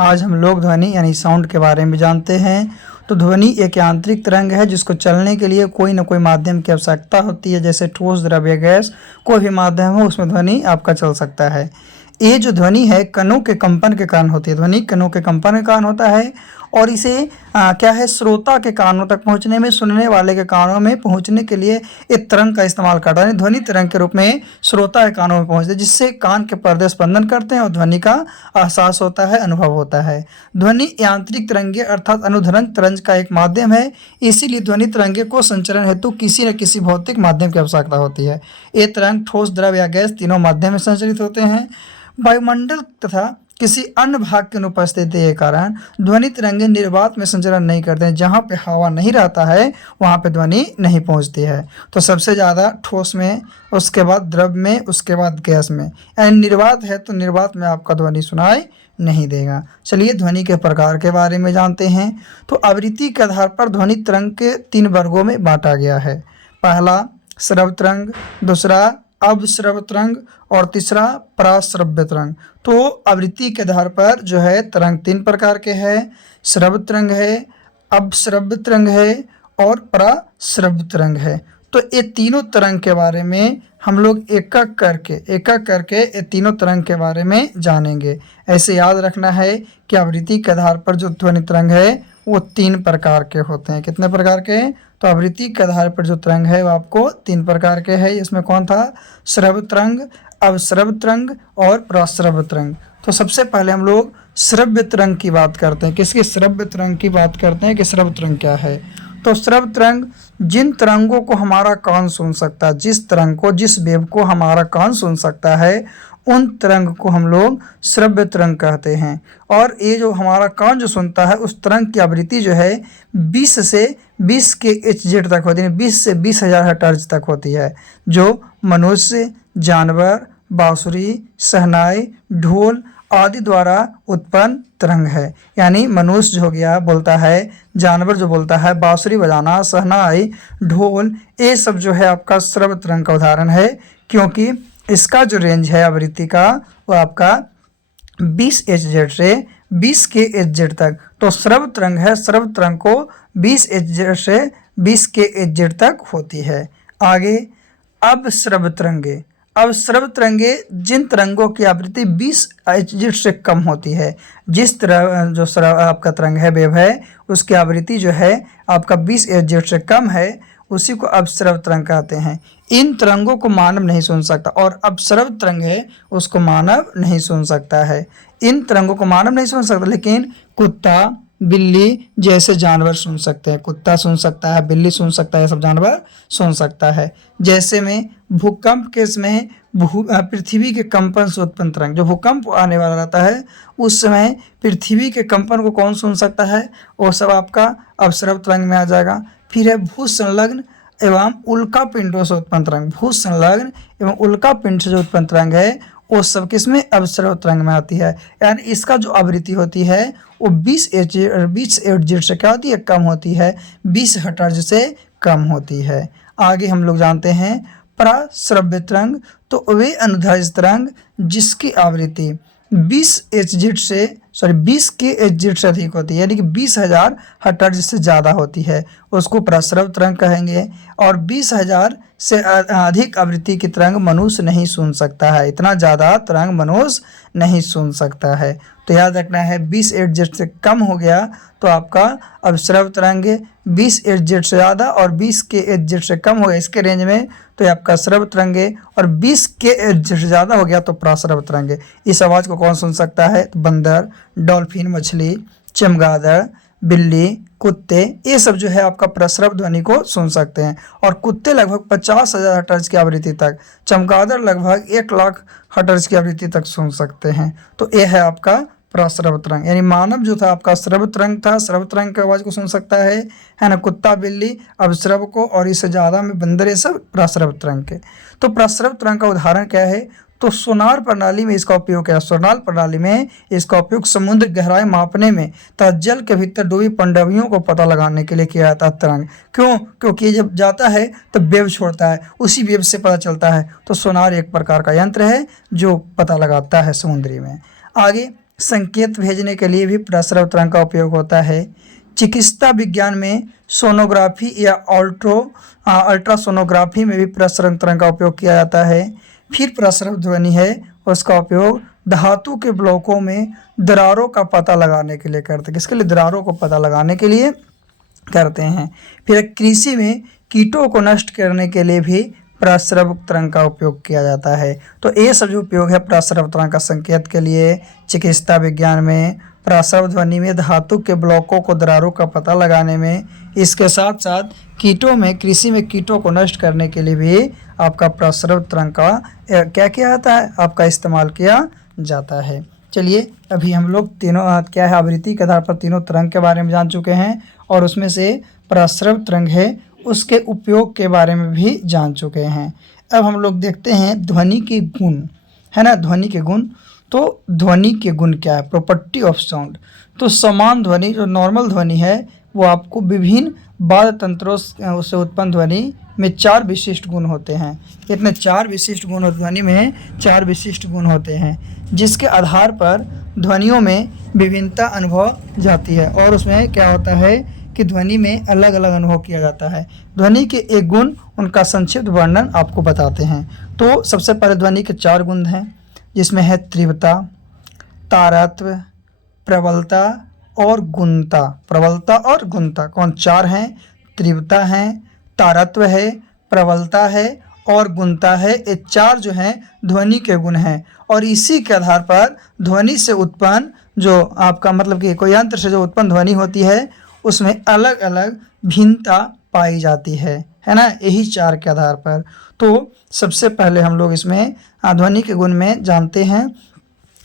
आज हम लोग ध्वनि यानी साउंड के बारे में जानते हैं। तो ध्वनि एक यांत्रिक तरंग है जिसको चलने के लिए कोई न कोई माध्यम की आवश्यकता होती है, जैसे ठोस, द्रव्य, गैस। कोई भी माध्यम हो उसमें ध्वनि आपका चल सकता है। ये जो ध्वनि है कणों के कंपन के कारण होती है। ध्वनि कणों के कंपन के कारण होता है और इसे क्या है, श्रोता के कानों तक पहुंचने में, सुनने वाले के कानों में पहुंचने के लिए एक तरंग का इस्तेमाल करता है। ध्वनि तरंग के रूप में श्रोता के कानों में पहुंचते हैं, जिससे कान के पर्दे स्पंदन करते हैं और ध्वनि का एहसास होता है, अनुभव होता है। ध्वनि यांत्रिक तरंगे अर्थात अनुध्वनि तरंग का एक माध्यम है। इसीलिए ध्वनि तरंगे को संचरण हेतु किसी न किसी भौतिक माध्यम की आवश्यकता होती है। ये तरंग ठोस, द्रव या गैस तीनों माध्यम में संचरित होते हैं। वायुमंडल तथा किसी अन्य भाग की अनुपस्थिति के कारण ध्वनि तरंगे निर्वात में संचरण नहीं करते हैं। जहाँ पे हवा नहीं रहता है वहाँ पे ध्वनि नहीं पहुँचती है। तो सबसे ज़्यादा ठोस में, उसके बाद द्रव में, उसके बाद गैस में, यानी निर्वात है तो निर्वात में आपका ध्वनि सुनाई नहीं देगा। चलिए ध्वनि के प्रकार के बारे में जानते हैं। तो आवृत्ति के आधार पर ध्वनि तरंग के 3 वर्गों में बांटा गया है। पहला श्रव्य तरंग, दूसरा अवश्रव्य तरंग और तीसरा पराश्रव्य तरंग। तो आवृत्ति के आधार पर जो है तरंग 3 प्रकार के हैं। श्रव्य तरंग है, अवश्रव्य तरंग है और पराश्रव्य तरंग है। तो ये तीनों तरंग के बारे में हम लोग एक एक करके ये तीनों तरंग के बारे में जानेंगे। ऐसे याद रखना है कि आवृत्ति के आधार पर जो ध्वनि तरंग है वो 3 प्रकार के होते हैं। कितने प्रकार के? तो आवृत्ति के आधार पर जो तरंग है वो आपको 3 प्रकार के है। इसमें कौन था? श्रव्य तरंग, अवश्रव्य तरंग और पराश्रव्य तरंग। तो सबसे पहले हम लोग श्रव्य तरंग की बात करते हैं। किसकी? श्रव्य तरंग की बात करते हैं कि श्रव्य तरंग क्या है। तो श्रव्य तरंग जिन तरंगों को हमारा कान सुन सकता है, जिस तरंग को, जिस वेव को हमारा कान सुन सकता है, उन तरंग को हम लोग श्रव्य तरंग कहते हैं। और ये जो हमारा कान जो सुनता है उस तरंग की आवृत्ति जो है 20 से 20 के HZ तक होती है, 20 से 20,000 हर्ट्ज तक होती है, जो मनुष्य, जानवर, बांसुरी, शहनाई, ढोल आदि द्वारा उत्पन्न तरंग है। यानी मनुष्य जो हो गया बोलता है, जानवर जो बोलता है, बांसुरी बजाना, शहनाई, ढोल, ये सब जो है आपका श्रव्य तरंग का उदाहरण है। क्योंकि इसका जो रेंज है आवृत्ति का वो आपका 20 HZ से 20 के HZ तक। तो श्रव्य तरंग है, श्रव्य तरंग को 20 HZ से 20 के HZ तक होती है। आगे अवश्रव्य तरंगे। अवश्रव्य तरंगे जिन तरंगों की आवृत्ति 20 HZ से कम होती है। जिस तरह जो आपका तरंग है, वेव है, उसकी आवृत्ति जो है आपका 20 HZ से कम है, उसी को अवश्रव्य तरंग कहते हैं। इन तरंगों को मानव नहीं सुन सकता और अवश्रव्य तरंग है उसको मानव नहीं सुन सकता है। इन तरंगों को मानव नहीं सुन सकता, लेकिन कुत्ता, बिल्ली जैसे जानवर सुन सकते हैं। कुत्ता सुन सकता है, बिल्ली सुन सकता है, सब जानवर सुन सकता है। जैसे में भूकंप के समय पृथ्वी के कंपन से उत्पन्न तरंग, जो भूकंप आने वाला रहता है उस समय पृथ्वी के कंपन को कौन सुन सकता है? वो सब आपका अवश्रव्य तरंग में आ जाएगा। फिर है भूसंलग्न एवं उल्का पिंडों से उत्पन्न तरंग। भूसंलग्न एवं उल्का पिंड से जो उत्पन्न तरंग है वो सब किसमें? अवश्रव्य तरंग में आती है। यानी इसका जो आवृत्ति होती है वो 20 HZ से क्या होती है? कम होती है, 20 हर्ट्ज से कम होती है। आगे हम लोग जानते हैं पराश्रव्य तरंग। तो वे अनुदैर्ध्य तरंग जिसकी आवृत्ति 20 के HZ से अधिक होती है, यानी कि 20,000 हर्ट्ज से ज़्यादा होती है, उसको पराश्रव्य तरंग कहेंगे। और 20,000 से अधिक आवृत्ति की तरंग मनुष्य नहीं सुन सकता है। इतना ज़्यादा तरंग मनुष्य नहीं सुन सकता है। तो याद रखना है 20 HZ से कम हो गया तो आपका अवश्रव्य तरंग है, 20 HZ से ज़्यादा और 20 के HZ से कम हो गया इसके रेंज में तो ये आपका श्रव्य तरंग है, और 20 के HZ से ज़्यादा हो गया तो पराश्रव्य तरंग है। इस आवाज़ को कौन सुन सकता है? तो बंदर, डॉल्फिन, मछली, चमगादड़, बिल्ली, कुत्ते, ये सब जो है आपका पराश्रव्य ध्वनि को सुन सकते हैं। और कुत्ते लगभग 50,000 हर्ट्ज की आवृत्ति तक, चमगादड़ लगभग 1,00,000 हर्ट्ज की आवृत्ति तक सुन सकते हैं। तो ये है आपका पराश्रव्य तरंग। यानी मानव जो था आपका श्रव्य तरंग था, श्रव्य तरंग की आवाज़ को सुन सकता है ना? कुत्ता, बिल्ली अवश्रव्य को, और इससे ज़्यादा में बंदर, ये सब पराश्रव्य तरंग के। तो पराश्रव्य तरंग का उदाहरण क्या है? तो सोनार प्रणाली में इसका उपयोग क्या है? सोनार प्रणाली में इसका उपयोग समुद्र गहराई मापने में तथा जल के भीतर डूबी पनडुब्बियों को पता लगाने के लिए किया जाता है तरंग। क्यों? क्योंकि जब जाता है तब वेव छोड़ता है, उसी वेव से पता चलता है। तो सोनार एक प्रकार का यंत्र है जो पता लगाता है समुद्री में। आगे संकेत भेजने के लिए भी प्रसरव तरंग का उपयोग होता है। चिकित्सा विज्ञान में सोनोग्राफी या अल्ट्रासोनोग्राफी में भी प्रसरण तरंग का उपयोग किया जाता है। फिर प्रसरव ध्वनि है, उसका उपयोग धातु के ब्लॉकों में दरारों का पता लगाने के लिए करते हैं। किसके लिए? दरारों को पता लगाने के लिए करते हैं। फिर कृषि में कीटों को नष्ट करने के लिए भी प्रसरव तरंग का उपयोग किया जाता है। तो ये सब जो उपयोग है प्रसरव तरंग का संकेत के लिए, चिकित्सा विज्ञान में, प्रसरव ध्वनि में धधातु के ब्लॉकों को दरारों का पता लगाने में, इसके साथ साथ कीटों में, कृषि में कीटों को नष्ट करने के लिए भी आपका प्रसरव तरंग का क्या किया जाता है? आपका इस्तेमाल किया जाता है। चलिए अभी हम लोग तीनों क्या है आवृत्ति के आधार पर तीनों तरंग के बारे में जान चुके हैं और उसमें से प्रसरव तरंग है उसके उपयोग के बारे में भी जान चुके हैं। अब हम लोग देखते हैं ध्वनि के गुण, है ना, ध्वनि के गुण। तो ध्वनि के गुण क्या है? Property of sound. तो समान ध्वनि जो नॉर्मल ध्वनि है वो आपको विभिन्न वाद्य तंत्रों से उत्पन्न ध्वनि में 4 विशिष्ट गुण होते हैं। इतने 4 विशिष्ट गुण और ध्वनि में 4 विशिष्ट गुण होते हैं जिसके आधार पर ध्वनियों में विभिन्नता अनुभव जाती है और उसमें क्या होता है कि ध्वनि में अलग अलग अनुभव किया जाता है। ध्वनि के एक गुण, उनका संक्षिप्त वर्णन आपको बताते हैं। तो सबसे पहले ध्वनि के 4 गुण हैं जिसमें है तीव्रता, तारत्व, प्रबलता और गुणता। प्रबलता और गुणता कौन 4 हैं? तीव्रता है, तारत्व है, प्रबलता है और गुणता है। ये 4 जो हैं ध्वनि के गुण हैं और इसी के आधार पर ध्वनि से उत्पन्न जो आपका मतलब कि कोई यंत्र से जो उत्पन्न ध्वनि होती है उसमें अलग अलग भिन्नता पाई जाती है ना, यही 4 के आधार पर। तो सबसे पहले हम लोग इसमें ध्वनि के गुण में जानते हैं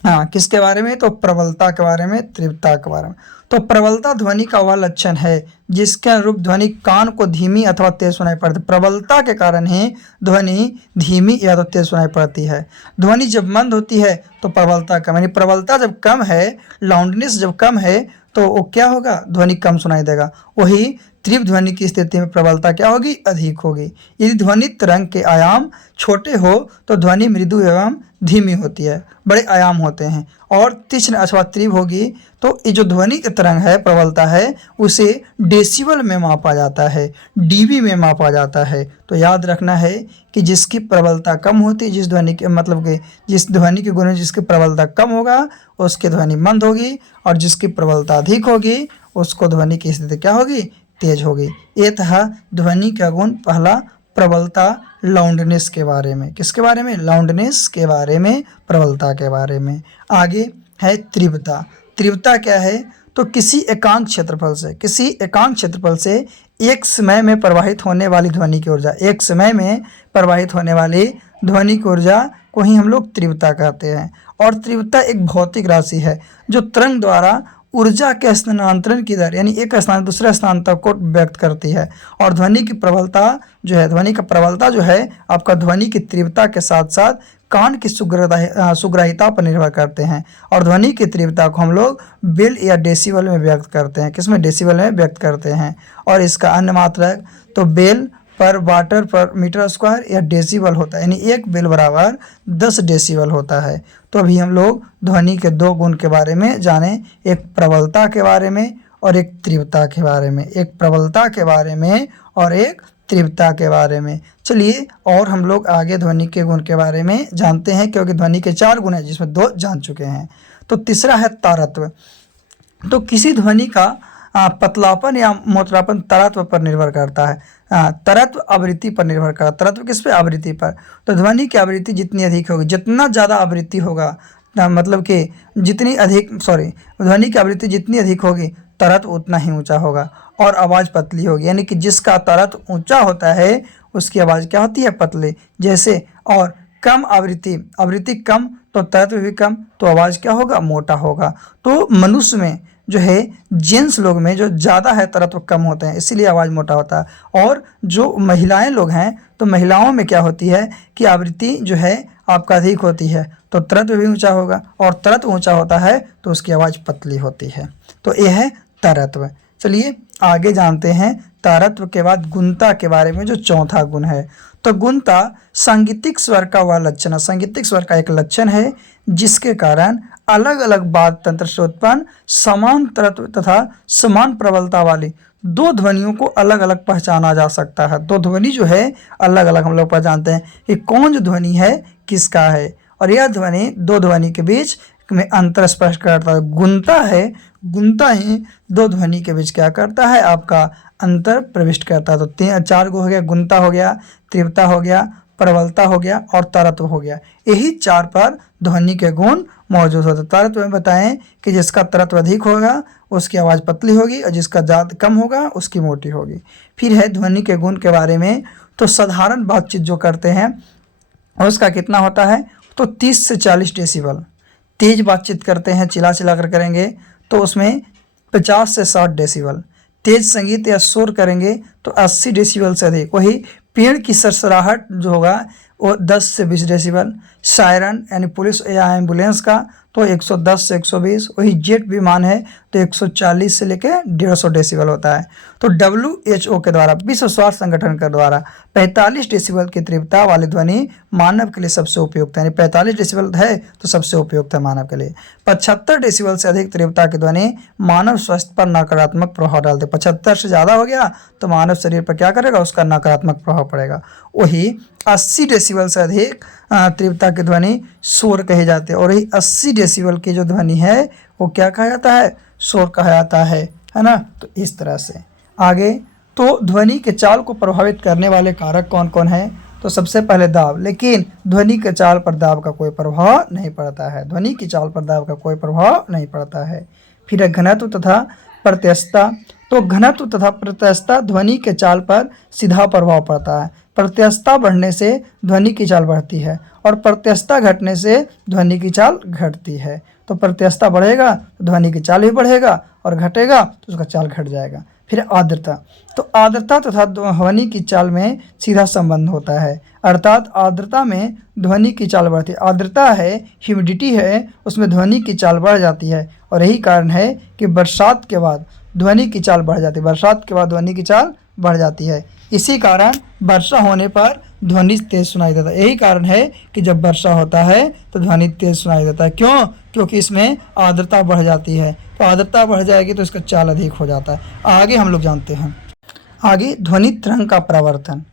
किसके बारे में? तो प्रबलता के बारे में, तीव्रता के बारे में। तो प्रबलता ध्वनि का वह लक्षण है जिसके अनुरूप ध्वनि कान को धीमी अथवा तेज सुनाई पड़ती है। प्रबलता के कारण ही ध्वनि धीमी या तो तेज सुनाई पड़ती है। ध्वनि जब मंद होती है तो प्रबलता कम, यानी प्रबलता जब कम है, लाउडनेस जब कम है तो वो क्या होगा? ध्वनि कम सुनाई देगा। वही तीव्र ध्वनि की स्थिति में प्रबलता क्या होगी? अधिक होगी। यदि ध्वनि तरंग के आयाम छोटे हो तो ध्वनि मृदु एवं धीमी होती है, बड़े आयाम होते हैं। और तीक्ष्ण अथवा तीव्र होगी तो ये जो ध्वनि की तरंग है, प्रबलता है, उसे डेसिबल में मापा जाता है, डीबी में मापा जाता है। तो याद रखना है कि जिसकी प्रबलता कम होती है, जिस ध्वनि के मतलब कि जिस ध्वनि के गुण में जिसकी प्रबलता कम होगा उसकी ध्वनि मंद होगी और जिसकी प्रबलता अधिक होगी उसको ध्वनि की स्थिति क्या होगी? तेज होगी। ये था ध्वनि का गुण पहला, प्रबलता, लाउडनेस के बारे में। किसके बारे में? लाउडनेस के बारे में, प्रबलता के बारे में। आगे है तीव्रता। तीव्रता क्या है? तो किसी एकांक क्षेत्रफल से एक समय में प्रवाहित होने वाली ध्वनि की ऊर्जा, एक समय में प्रवाहित होने वाली ध्वनि की ऊर्जा को ही हम लोग तीव्रता कहते हैं। और तीव्रता एक भौतिक राशि है जो तरंग द्वारा ऊर्जा के स्थानांतरण की दर, यानी एक स्थान से दूसरे स्थान तक को व्यक्त करती है। और ध्वनि की प्रबलता जो है, ध्वनि का प्रबलता जो है आपका ध्वनि की तीव्रता के साथ साथ कान की सुग्राहिता पर निर्भर करते हैं। और ध्वनि की तीव्रता को हम लोग बेल या डेसिबल में व्यक्त करते हैं। किसमें? डेसिबल में व्यक्त करते हैं। और इसका अन्य मात्रक तो बेल पर वाटर पर मीटर स्क्वायर या डेसिबल होता है, यानी एक बेल बराबर 10 डेसिबल होता है। तो अभी हम लोग ध्वनि के 2 गुण के बारे में जाने, एक प्रबलता के बारे में और एक तीव्रता के बारे में, एक प्रबलता के बारे में और एक तीव्रता के बारे में। चलिए और हम लोग आगे ध्वनि के गुण के बारे में जानते हैं, क्योंकि ध्वनि के 4 गुण हैं जिसमें 2 जान चुके हैं। तो तीसरा है तारत्व। तो किसी ध्वनि का पतलापन या मोटापन तरत्व पर निर्भर करता है। तरत्व आवृत्ति पर निर्भर करता है। तरत्व किस पे? आवृत्ति पर। तो ध्वनि की आवृत्ति जितनी अधिक होगी, जितना ज़्यादा आवृत्ति होगा, मतलब कि ध्वनि की आवृत्ति जितनी अधिक होगी तरत्व उतना ही ऊंचा होगा और आवाज़ पतली होगी। यानी कि जिसका तरत्व ऊंचा होता है उसकी आवाज़ क्या होती है? पतली। जैसे और कम आवृत्ति कम तो तरत्व भी कम, तो आवाज़ क्या होगा? मोटा होगा। तो मनुष्य में जो है, जेंट्स लोग में जो ज़्यादा है तरत्व कम होते हैं, इसीलिए आवाज़ मोटा होता है। और जो महिलाएं लोग हैं तो महिलाओं में क्या होती है कि आवृत्ति जो है आपका अधिक होती है, तो तरत्व भी ऊंचा होगा और तरत्व ऊंचा होता है तो उसकी आवाज़ पतली होती है। तो यह है तरत्व। चलिए आगे जानते हैं तारत्व के बाद गुणता के बारे में, जो चौथा गुण है। तो गुणता सांगीतिक स्वर का वह लक्षण है, सांगीतिक स्वर का एक लक्षण है जिसके कारण अलग अलग वाद तंत्र से उत्पन्न समान तरत्व तथा समान प्रबलता वाली दो ध्वनियों को अलग अलग पहचाना जा सकता है। दो ध्वनि जो है अलग अलग हम लोग पहचानते हैं कि कौन जो ध्वनि है किसका है, और यह ध्वनि दो ध्वनि के बीच में अंतर स्पष्ट करता है। गुणता है, गुणता ही दो ध्वनि के बीच क्या करता है, आपका अंतर प्रविष्ट करता है। तो चार गो हो गया, गुणता हो गया, तीव्रता हो गया, प्रबलता हो गया और तरत्व हो गया। यही चार पर ध्वनि के गुण मौजूद होते हैं। तरत्व में बताएं कि जिसका तरत्व अधिक होगा उसकी आवाज़ पतली होगी और जिसका ज़्यादा कम होगा उसकी मोटी होगी। फिर है ध्वनि के गुण के बारे में, तो साधारण बातचीत जो करते हैं उसका कितना होता है, तो 30 से 40 डेसिबल। तेज बातचीत करते हैं, चिल्ला चिल्ला कर करेंगे तो उसमें 50 से 60 डेसिबल। तेज संगीत या शोर करेंगे तो 80 डेसिबल से अधिक। वही पेड़ की सरसराहट जो होगा वो 10 से 20 डेसिबल। सायरन यानी पुलिस या एम्बुलेंस का तो 110 से 120। वही जेट विमान है तो 140 से लेकर 150 डेसिबल होता है। तो WHO के द्वारा, विश्व स्वास्थ्य संगठन के द्वारा 45 डेसिबल की तीव्रता वाली ध्वनि मानव के लिए सबसे उपयुक्त है। यानी 45 डेसिबल है तो सबसे उपयुक्त है मानव के लिए। 75 डेसिबल से अधिक तीव्रता की ध्वनि मानव स्वास्थ्य पर नकारात्मक प्रभाव डालते। 75 से ज़्यादा हो गया तो मानव शरीर पर क्या करेगा, उसका नकारात्मक प्रभाव पड़ेगा। वही 80 डेसिबल से अधिक तीव्रता की ध्वनि शोर कहे जाते हैं, और यही 80 डेसिबल की जो ध्वनि है वो क्या कहा जाता है, शोर कहा जाता है ना। तो इस तरह से आगे, तो ध्वनि के चाल को प्रभावित करने वाले कारक कौन कौन हैं, तो सबसे पहले दाब, लेकिन ध्वनि के चाल पर दाब का कोई प्रभाव नहीं पड़ता है। ध्वनि की चाल पर दाब का कोई प्रभाव नहीं पड़ता है। फिर है घनत्व तथा प्रत्यस्तता। तो घनत्व तथा प्रत्यस्तता ध्वनि के चाल पर सीधा प्रभाव पड़ता है। प्रत्यस्तता बढ़ने से ध्वनि की चाल बढ़ती है और प्रत्यस्तता घटने से ध्वनि की चाल घटती है। तो प्रत्यस्तता बढ़ेगा तो ध्वनि की चाल भी बढ़ेगा और घटेगा तो उसका चाल घट जाएगा। फिर आर्द्रता, तो आर्द्रता तथा ध्वनि की चाल में सीधा संबंध होता है, अर्थात आर्द्रता में ध्वनि की चाल बढ़ती है। आर्द्रता है, ह्यूमिडिटी है, उसमें ध्वनि की चाल बढ़ जाती है, और यही कारण है कि बरसात के बाद ध्वनि की चाल बढ़ जाती है। बरसात के बाद ध्वनि की चाल बढ़ जाती है। इसी कारण वर्षा होने पर ध्वनि तेज सुनाई देता है। यही कारण है कि जब वर्षा होता है तो ध्वनि तेज सुनाई देता है। क्यों? क्योंकि इसमें आर्द्रता बढ़ जाती है। तो आर्द्रता बढ़ जाएगी तो इसका चाल अधिक हो जाता है। आगे हम लोग जानते हैं, आगे ध्वनि तरंग का प्रवर्तन।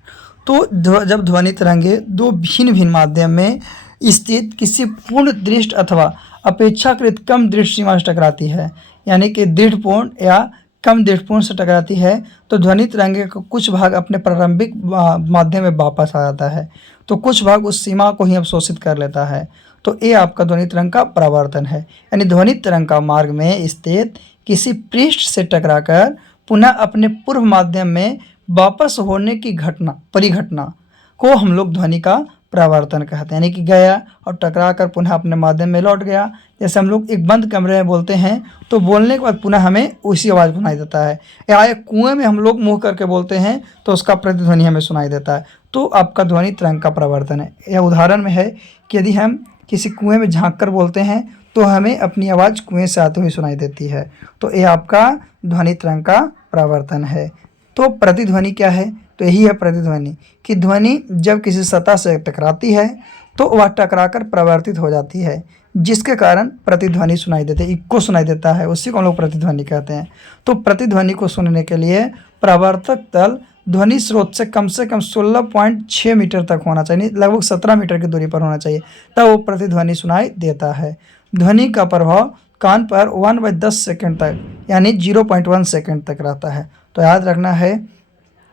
तो जब ध्वनि तरंगे दो भिन्न भिन्न माध्यम में स्थित किसी पूर्ण दृष्टि अथवा अपेक्षाकृत कम दृष्टि सीमा से टकराती है, यानी कि दृढ़पूर्ण या कम दृढ़पूर्ण से टकराती है, तो ध्वनि तरंगे का कुछ भाग अपने प्रारंभिक माध्यम में वापस आ जाता है, तो कुछ भाग उस सीमा को ही अवशोषित कर लेता है। तो ये आपका ध्वनि तरंग का प्रवर्तन है। यानी ध्वनि तरंग का मार्ग में स्थित किसी पृष्ठ से टकराकर पुनः अपने पूर्व माध्यम में वापस होने की घटना, परिघटना को हम लोग ध्वनि का प्रवर्तन कहते हैं। यानी कि गया और टकरा कर पुनः अपने माध्यम में लौट गया। जैसे हम लोग एक बंद कमरे में बोलते हैं तो बोलने के बाद पुनः हमें उसी आवाज़ सुनाई देता है, या एक कुएं में हम लोग मुँह करके बोलते हैं तो उसका प्रतिध्वनि हमें सुनाई देता है। तो आपका ध्वनि तरंग का प्रवर्तन है। यह उदाहरण में है कि यदि हम किसी कुएं में झाँक कर बोलते हैं तो हमें अपनी आवाज़ कुएं से आते हुए सुनाई देती है। तो ये आपका ध्वनि तरंग का प्रवर्तन है। तो प्रतिध्वनि क्या है? तो यही है प्रतिध्वनि, कि ध्वनि जब किसी सतह से टकराती है तो वह टकराकर प्रवर्तित हो जाती है, जिसके कारण प्रतिध्वनि सुनाई देती है, इक्को सुनाई देता है, उसी को हम लोग प्रतिध्वनि कहते हैं। तो प्रतिध्वनि को सुनने के लिए प्रवर्तक तल ध्वनि स्रोत से कम 16.6 मीटर तक होना चाहिए, लगभग 17 मीटर की दूरी पर होना चाहिए, तब वो प्रतिध्वनि सुनाई देता है। ध्वनि का प्रभाव कान पर 1/10 सेकेंड तक, यानी 0.1 सेकेंड तक रहता है। तो याद रखना है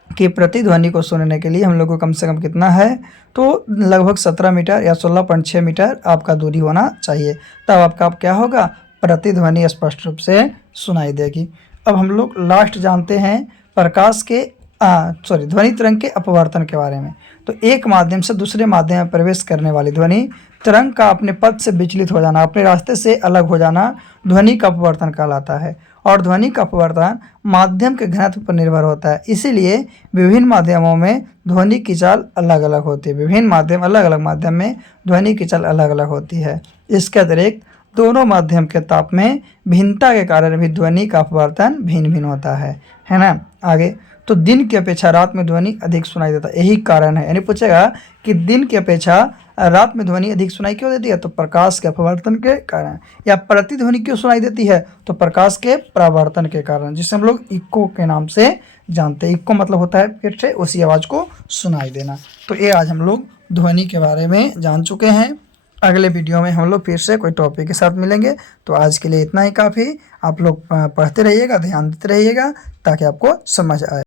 कि प्रतिध्वनि को सुनने के लिए हम लोग को कम से कम कितना है, तो लगभग 17 मीटर या 16.6 मीटर आपका दूरी होना चाहिए, तब आपका क्या होगा, प्रतिध्वनि स्पष्ट रूप से सुनाई देगी। अब हम लोग लास्ट जानते हैं प्रकाश के ध्वनि तरंग के अपवर्तन के बारे में। तो एक माध्यम से दूसरे माध्यम में प्रवेश करने वाली ध्वनि तरंग का अपने पथ से विचलित हो जाना, अपने रास्ते से अलग हो जाना ध्वनि का अपवर्तन कहलाता है। और ध्वनि का अपवर्तन माध्यम के घनत्व पर निर्भर होता है, इसीलिए विभिन्न माध्यमों में ध्वनि की चाल अलग अलग होती है। विभिन्न माध्यम, अलग अलग माध्यम में ध्वनि की चाल अलग अलग होती है। इसके अतिरिक्त दोनों माध्यम के ताप में भिन्नता के कारण भी ध्वनि का अपवर्तन भिन्न भिन्न होता है ना। आगे, तो दिन की अपेक्षा रात में ध्वनि अधिक सुनाई देता है, यही कारण है। यानी पूछेगा कि दिन की अपेक्षा रात में ध्वनि अधिक सुनाई क्यों देती है, तो प्रकाश के अपवर्तन के कारण। या प्रतिध्वनि क्यों सुनाई देती है, तो प्रकाश के परावर्तन के कारण, जिसे हम लोग इको के नाम से जानते हैं। इको मतलब होता है फिर से उसी आवाज़ को सुनाई देना। तो ये आज हम लोग ध्वनि के बारे में जान चुके हैं। अगले वीडियो में हम लोग फिर से कोई टॉपिक के साथ मिलेंगे। तो आज के लिए इतना ही काफ़ी। आप लोग पढ़ते रहिएगा, ध्यान देते रहिएगा ताकि आपको समझ आए।